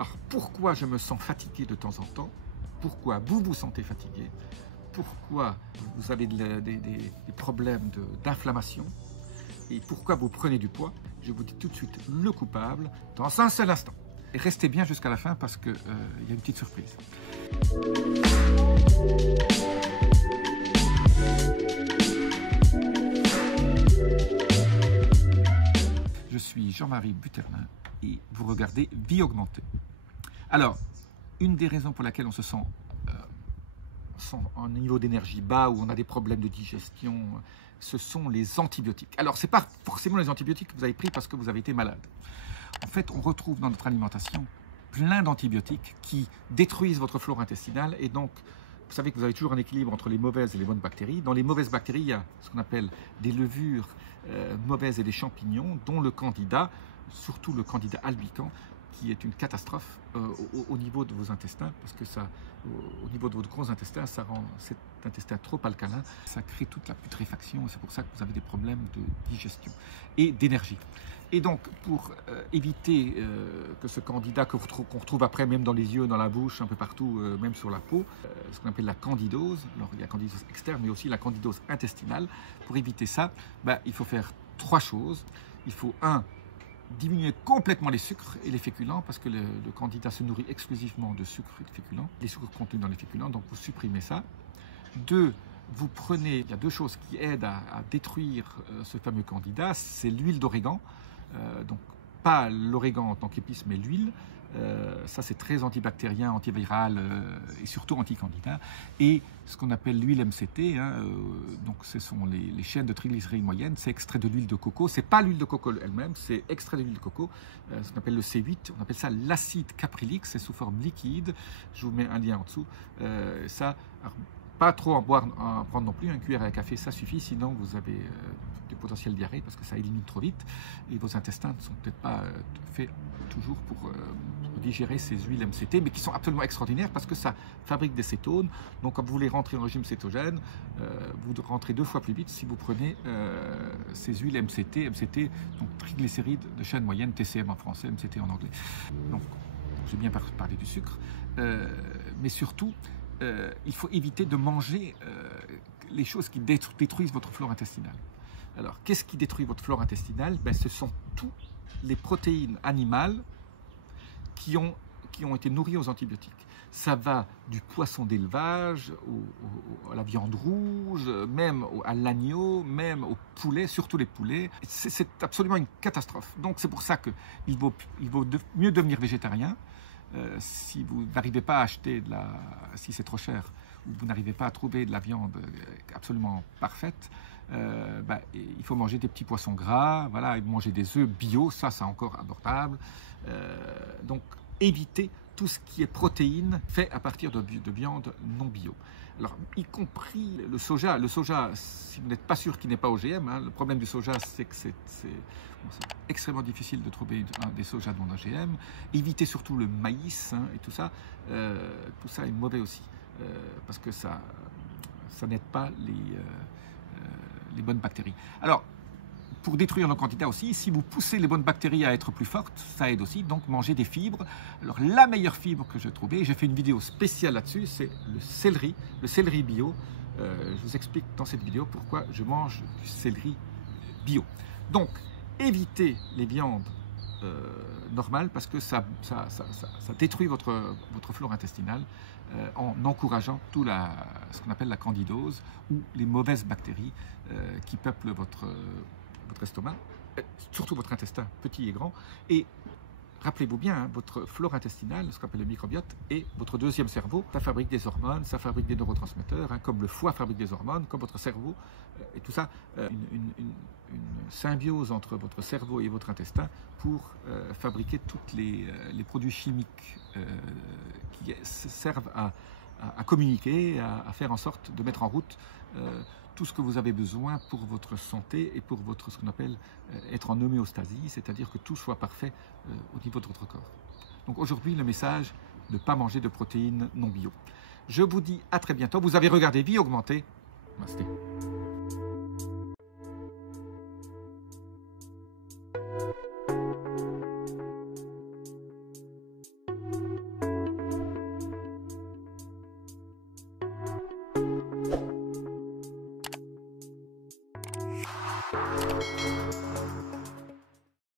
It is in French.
Alors pourquoi je me sens fatigué de temps en temps? Pourquoi vous vous sentez fatigué? Pourquoi vous avez des problèmes d'inflammation? Et pourquoi vous prenez du poids? Je vous dis tout de suite le coupable dans un seul instant. Et restez bien jusqu'à la fin parce qu'il y a une petite surprise. Je suis Jean-Marie Buterlin et vous regardez Vie augmentée. Alors, une des raisons pour laquelle on se sent un niveau d'énergie bas ou on a des problèmes de digestion, ce sont les antibiotiques. Alors, ce n'est pas forcément les antibiotiques que vous avez pris parce que vous avez été malade. En fait, on retrouve dans notre alimentation plein d'antibiotiques qui détruisent votre flore intestinale et donc, vous savez que vous avez toujours un équilibre entre les mauvaises et les bonnes bactéries. Dans les mauvaises bactéries, il y a ce qu'on appelle des levures mauvaises et des champignons, dont le candida, surtout le candida albicans, qui est une catastrophe au niveau de vos intestins, parce que ça, au niveau de votre gros intestin, ça rend cet intestin trop alcalin, ça crée toute la putréfaction, et c'est pour ça que vous avez des problèmes de digestion et d'énergie. Et donc, pour éviter que ce candida qu'on retrouve après, même dans les yeux, dans la bouche, un peu partout, même sur la peau, ce qu'on appelle la candidose, alors il y a la candidose externe, mais aussi la candidose intestinale, pour éviter ça, il faut faire 3 choses. Il faut, 1, diminuer complètement les sucres et les féculents, parce que le candida se nourrit exclusivement de sucres et de féculents, les sucres contenus dans les féculents, donc vous supprimez ça. 2, vous prenez, il y a 2 choses qui aident à détruire ce fameux candida, c'est l'huile d'origan, donc pas l'origan en tant qu'épice, mais l'huile. Ça c'est très antibactérien, antiviral et surtout anti-candida. Et ce qu'on appelle l'huile MCT, donc ce sont les chaînes de triglycérides moyennes, c'est extrait de l'huile de coco. C'est pas l'huile de coco elle-même, c'est extrait de l'huile de coco, ce qu'on appelle le C8, on appelle ça l'acide caprylique, c'est sous forme liquide. Je vous mets un lien en dessous. Ça, alors, pas trop en prendre non plus, une cuillère à café, ça suffit, sinon vous avez du potentiel diarrhée parce que ça élimine trop vite et vos intestins ne sont peut-être pas faits toujours pour digérer ces huiles MCT, mais qui sont absolument extraordinaires parce que ça fabrique des cétones. Donc quand vous voulez rentrer en régime cétogène, vous rentrez 2 fois plus vite si vous prenez ces huiles MCT, donc triglycérides de chaîne moyenne, TCM en français, MCT en anglais. Donc j'ai bien parlé du sucre, mais surtout, il faut éviter de manger les choses qui détruisent votre flore intestinale. Alors, qu'est-ce qui détruit votre flore intestinale? Ce sont toutes les protéines animales qui ont été nourries aux antibiotiques. Ça va du poisson d'élevage à la viande rouge, même à l'agneau, même au poulet, surtout les poulets. C'est absolument une catastrophe. Donc c'est pour ça qu'il vaut mieux devenir végétarien. Si vous n'arrivez pas à acheter si c'est trop cher, ou vous n'arrivez pas à trouver de la viande absolument parfaite, il faut manger des petits poissons gras, voilà, manger des œufs bio, ça c'est encore abordable. Donc évitez tout ce qui est protéines fait à partir de viande non bio. Alors, y compris le soja. Le soja, si vous n'êtes pas sûr qu'il n'est pas OGM, le problème du soja, c'est que c'est extrêmement difficile de trouver des sojas non OGM. Évitez surtout le maïs et tout ça. Tout ça est mauvais aussi, parce que ça n'aide pas les bonnes bactéries. Alors, pour détruire nos candidats aussi, si vous poussez les bonnes bactéries à être plus fortes, ça aide aussi, donc manger des fibres. Alors la meilleure fibre que j'ai trouvée, j'ai fait une vidéo spéciale là-dessus, c'est le céleri bio. Je vous explique dans cette vidéo pourquoi je mange du céleri bio. Donc, évitez les viandes normales parce que ça détruit votre flore intestinale en encourageant ce qu'on appelle la candidose ou les mauvaises bactéries qui peuplent votre estomac, surtout votre intestin petit et grand. Et rappelez-vous bien, votre flore intestinale, ce qu'on appelle le microbiote, est votre deuxième cerveau. Ça fabrique des hormones, ça fabrique des neurotransmetteurs, comme le foie fabrique des hormones, comme votre cerveau, et tout ça, une symbiose entre votre cerveau et votre intestin pour fabriquer tous les produits chimiques qui servent à communiquer, à faire en sorte de mettre en route tout ce que vous avez besoin pour votre santé et pour ce qu'on appelle être en homéostasie, c'est-à-dire que tout soit parfait au niveau de votre corps. Donc aujourd'hui, le message, ne pas manger de protéines non bio. Je vous dis à très bientôt. Vous avez regardé Vie augmentée. Masté.